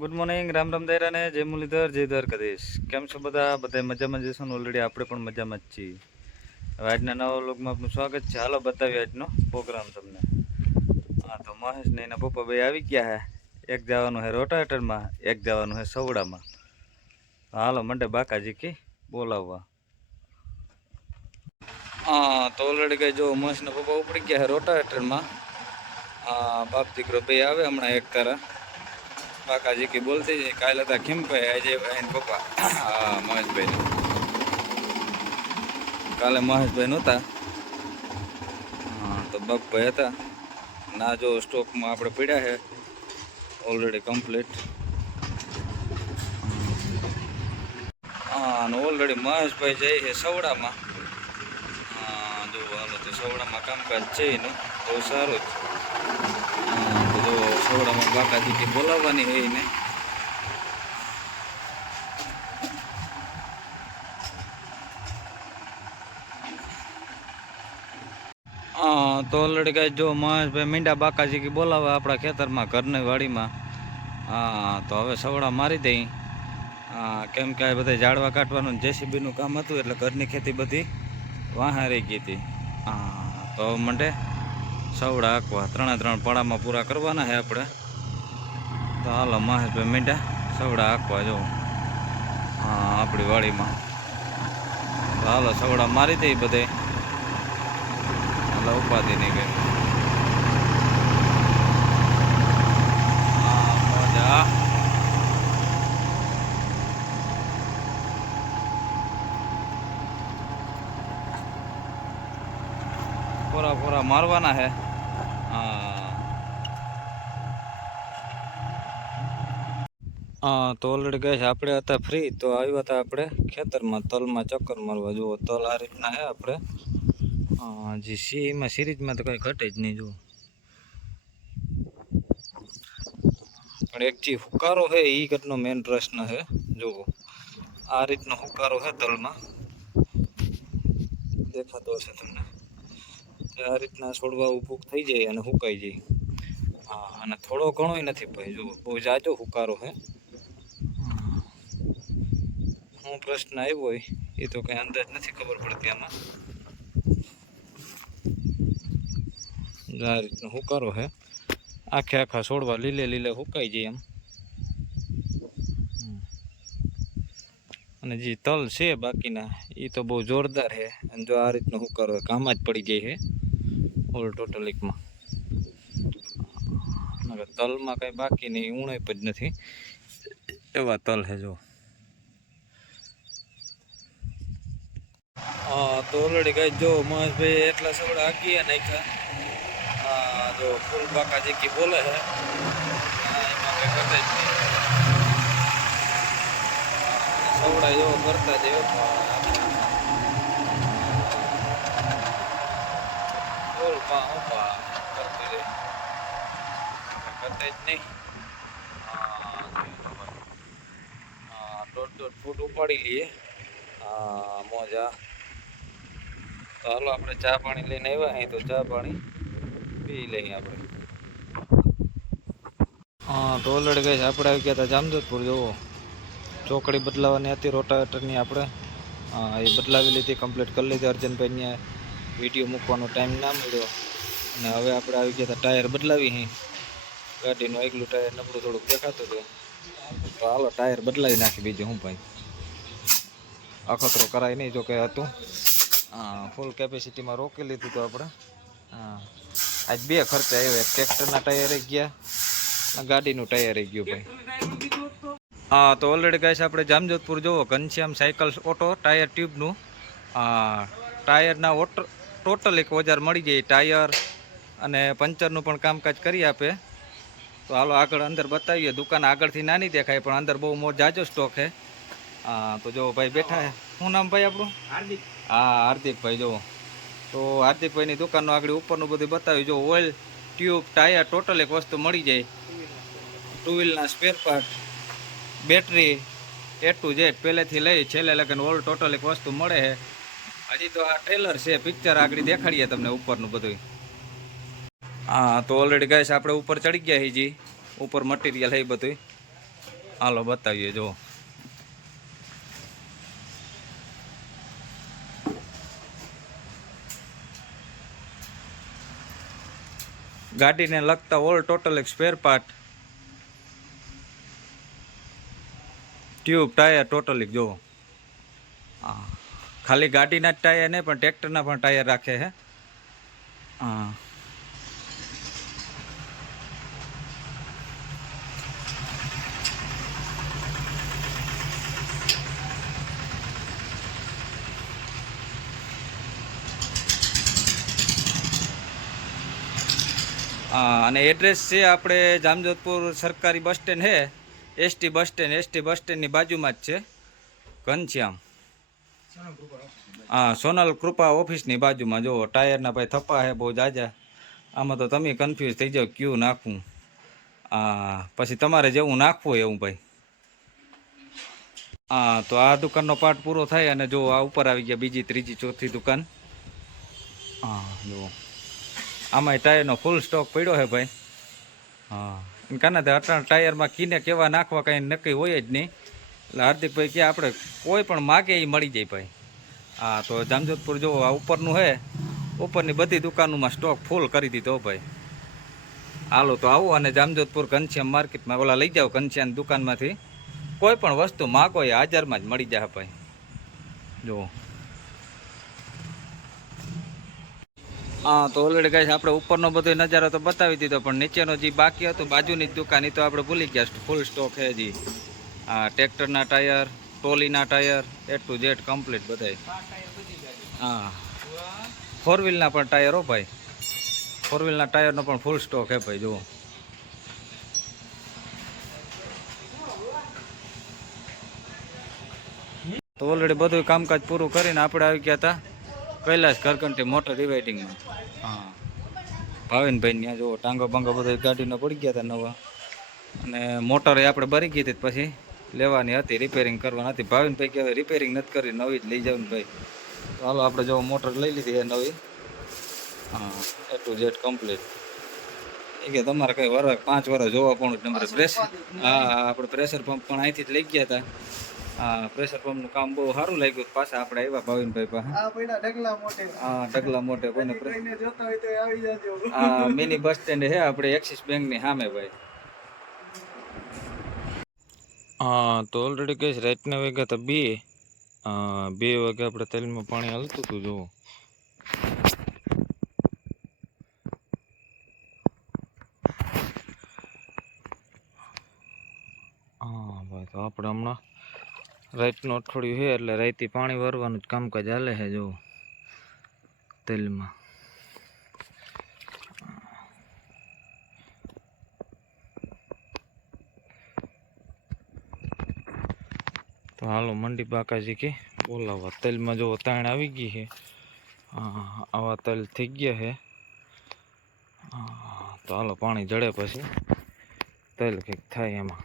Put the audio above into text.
Good morning, Ram Ram દાયરા ને જય મુરલીધર, જય દ્વારકાધીશ. કેમ છો બધા? બધા મજામાં જશો ને? ઓલરેડી આપણે પણ મજામાં જ છીએ. હવે આજના નવા વ્લોગમાં આપનું સ્વાગત છે. હાલો બતાવીએ આજનો પ્રોગ્રામ તમને. હા, તો મહેશ ને એના પપ્પા ભાઈ આવી ગયા હે. એક જવાનું હે રોટાવેટરમાં, એક જવાનું હે સવડામાં. હાલો મંડે બાકાજી કી બોલાવવા. હા, તો ઓલરેડી કઈ જો મહેશ ના પપ્પા ઉપડી ગયા હે રોટાવેટરમાં. હા, બાપ દીકરો બે આવે હમણાં એક તારા. કાકાજી की बोलते हैं काल था खिम पे अजय बहन पप्पा हाँ महेशભાઈ કાલે મહેશભાઈ નહોતા. હા, તો બાપભાઈ હતા ના. જો સ્ટોકમાં આપણે પડ્યા છે ઓલરેડી કમ્પ્લીટ. હા, અને ઓલરેડી મહેશભાઈ જાય છે સવડામાં. હા, જો હાલો તો સવડામાં કામકાજ છે એનું બહુ સારું જ. તો જો સવડામાં બાકાજી બોલાવવાની છે એને. હા, તો ઓલરેડી કઈ જો મહેશભાઈ મીંડા બાકાજી કી બોલાવે આપણા ખેતરમાં ઘરની વાડીમાં. હા, તો હવે સવડા મારી દઈ. હા, કેમ કે બધા ઝાડવા કાઢવાનું જેસીબીનું કામ હતું એટલે ઘરની ખેતી બધી વાહા રહી ગઈ હતી. હા, તો મંડે સવડા આંકવા ત્રણ પાડામાં પૂરા કરવાના છે આપણે. તો હાલો મહેશભાઈ મીંડા સવડા આંકવા જવું. હા, આપણી વાડીમાં. તો હાલો સવડા મારી દઈ બધે. હાલો ઉપાધિ નહીં ગઈ. હા, મજા. પૂરા મારવાના હે. હા, તો ઓલરેડી ગઈ છે. આપણે હતા ફ્રી તો આવ્યા હતા આપણે ખેતરમાં તલમાં ચક્કર મારવા. જુઓ તલ આ રીતના હે આપણે. જે સીમાં સિરીઝમાં તો કંઈ ઘટે જ નહીં. જુઓ પણ એક જે હુકારો છે એ ઘટનો મેન પ્રશ્ન છે. જુઓ આ રીતનો હુકારો છે તલમાં, દેખાતો હશે તમને. આ રીતના છોડવા ઊભું થઈ જાય અને હુકાઈ જાય. હા, અને થોડો ઘણો નથી ભાઈ. જુઓ બહુ જાજો હુકારો છે. શું પ્રશ્ન આવ્યો હોય એ તો કઈ અંદાજ નથી ખબર પડતી આમાં. આ રીતનો હુકારો છે. આખા છોડવા લીલે હુકાઈ જાય એમ. અને જે તલ છે બાકીના એ તો બહુ જોરદાર છે. અને જો આ રીતનો હુકારો કામ જ પડી જાય છે ઓલ ટોટલિકમાં. તલમાં કઈ બાકી નહીં, ઉણપ જ નથી એવા તલ છે. જો હા, તો ઓલરેડી કઈ જો મહેશભાઈ એટલા સવડા આંકીએ નાખ્યા. હા, જો ફૂલ બાકાજી કી બોલે છે. એમાં કઈ કરતા જ નહીં. સવડા જેવો કરતા જ ફૂલ કરતી રહી કરતા જ નહીં. હા, દોઢ ફૂટ ઉપાડી લઈએ. હા, મોજા. તો હાલો આપણે ચા પાણી લઈને આવ્યા અહીં, તો ચા પાણી પી લઈએ આપણે. હા, તો ઓલરેડી ગઈ આપણે આવી ગયા હતા જામજોધપુર. જુઓ ચોકડી બદલાવાની હતી રોટાવેટરની આપણે. હા, એ બદલાવી લીધી, કમ્પ્લીટ કરી લીધી. અર્જનભાઈને વિડીયો મૂકવાનો ટાઈમ ના મળ્યો અને હવે આપણે આવી ગયા હતા ટાયર બદલાવી. ગાડીનું એકલું ટાયર નબળું થોડુંક દેખાતું હતું. તો હાલો ટાયર બદલાવી નાખી. બીજું શું ભાઈ, અખતરો કરાય નહીં. જો કે હતું. હા, ફૂલ કેપેસિટીમાં રોકી લીધું તો આપણે. હા, આજ બે ખર્ચા આવ્યા. ટ્રેક્ટરના ટાયરે ગયા, ગાડીનું ટાયરે ગયું ભાઈ. હા, તો ઓલરેડી ગાઈસ આપણે જામજોધપુર જુઓ ઘનશ્યામ સાયકલ ઓટો ટાયર ટ્યુબનું ટાયરના ટોટલ એક ઓજાર મળી જાય. ટાયર અને પંચરનું પણ કામકાજ કરી આપે. તો હાલો આગળ અંદર બતાવીએ. દુકાન આગળથી નાની દેખાય પણ અંદર બહુ જાજો સ્ટોક છે. હા, તો જો ભાઈ બેઠા છે. શું નામ ભાઈ આપણું? હાર્દિક. હા, હાર્દિકભાઈ. જુઓ તો હાર્દિકભાઈની દુકાનનું આગળ ઉપરનું બધું બતાવ્યું. જો ઓઇલ, ટ્યુબ, ટાયર ટોટલ એક વસ્તુ મળી જાય. ટુ વ્હીલના spare part, battery, A to Z પહેલેથી લઈ છેલ્લે લગન ઓલ ટોટલ એક વસ્તુ મળે છે. હજી તો આ ટ્રેલર છે, પિક્ચર આગળ દેખાડીએ તમને ઉપરનું બધું. હા, તો ઓલરેડી ગાઈસ આપણે ઉપર ચડી ગયા. હજી ઉપર મટીરિયલ છે બધું. હાલો બતાવીએ જો. ગાડીને લગતા ઓલ ટોટલ એક spare part, tube, tyre totally જો. હા, ખાલી ગાડીના જ ટાયર નહીં પણ ટ્રેક્ટરના પણ ટાયર રાખે છે. હા, અને એડ્રેસ છે આપણે જામજોધપુર સરકારી બસ સ્ટેન્ડ છે, એસટી બસ સ્ટેન્ડની બાજુમાં જ છે, ઘનશ્યામ. હા, સોનલ કૃપા ઓફિસની બાજુમાં જો. ટાયરના ભાઈ થપ્પા છે બહુ જાજા. આમાં તો તમે કન્ફ્યુઝ થઈ જાઓ ક્યુ નાખવું. પછી તમારે જેવું નાખવું હોય એવું ભાઈ. હા, તો આ દુકાનનો પાર્ટ પૂરો થાય અને જો આ ઉપર આવી ગયા બીજી, ત્રીજી, ચોથી દુકાન. હા જો, આમાં ટાયરનો ફૂલ સ્ટોક પડ્યો છે ભાઈ. હા, કાના તે અટાણ ટાયરમાં કીને કેવા નાખવા કંઈ નક્કી હોય જ નહીં. એટલે હાર્દિકભાઈ કે આપણે કોઈ પણ માગે એ મળી જાય ભાઈ. હા, તો જામજોધપુર જો આ ઉપરનું છે, ઉપરની બધી દુકાનોમાં સ્ટોક ફૂલ કરી દીધો ભાઈ. હાલો તો આવો અને જામજોધપુર ઘનશ્યામ માર્કેટમાં ઓલા લઈ જાઓ, ઘનશ્યામ દુકાનમાંથી કોઈ પણ વસ્તુ માગો એ હાજરમાં જ મળી જાય ભાઈ જો. હા, તો ઓલરેડી ગાઈસ આપણે ઉપરનો બધો નજારો તો બતાવી દીધો, પણ નીચેનો જે બાકી હતો બાજુની જ દુકાન એ તો આપણે ભૂલી ગયા. ફૂલ સ્ટોક છે જી. હા, ટ્રેક્ટરના ટાયર, ટ્રોલીના tyre, A to Z complete બધાય. હા, ફોર વ્હીલના પણ ટાયર હો ભાઈ. ફોર વ્હીલના ટાયરનો પણ ફૂલ સ્ટોક છે ભાઈ જુઓ. તો ઓલરેડી બધું કામકાજ પૂરું કરીને આપણે આવી ગયા હતા કૈલાસ ઘરઘંટી મોટર રિવાઇડિંગમાં. હા, ભાવિનભાઈ ત્યાં જુઓ ટાંગો બાંગો બધો ગાડીનો પડી ગયા હતા નવા, અને મોટર એ આપણે ભરી ગઈ હતી પછી લેવાની હતી, રિપેરિંગ કરવાની હતી. ભાવિનભાઈ કહેવાય રિપેરિંગ નથી કરી, નવી જ લઈ જાવ ને ભાઈ. તો હાલો આપણે જો મોટર લઈ લીધી એ નવી. હા, A to Z કમ્પ્લીટ. એ કે તમારે કઈ 5 વર્ષ જોવા પણ તમારે પ્રેશર. હા, આપણે પ્રેશર પંપ પણ અહીંથી જ લઈ ગયા હતા. હા, પ્રેશર પંપનું કામ બહુ સારું લાગ્યું. પાછા આપણે આવ્યા ભાવિનભાઈ પાસે. હા, ઢગલા મોટે કોઈને હા, મિની બસ સ્ટેન્ડ છે આપણે એક્સિસ બેંકની સામે ભાઈ. હા, તો ઓલરેડી કહીશ રાતના વાગ્યા હતા 2 વાગે આપણે તેલમાં પાણી હાલતું હતું જુઓ. હા ભાઈ, તો આપણે હમણાં રાતનું અઠવાડિયું છે એટલે રાતે પાણી વારવાનું જ કામકાજ હાલે છે જો તેલમાં. તો હાલો મંડી બાકાજી કે બોલાવવા. તેલમાં જો તાણ આવી ગઈ છે. આવા તેલ થઈ ગયા છે. તો હાલો પાણી જડે પછી તેલ કંઈક થાય એમાં.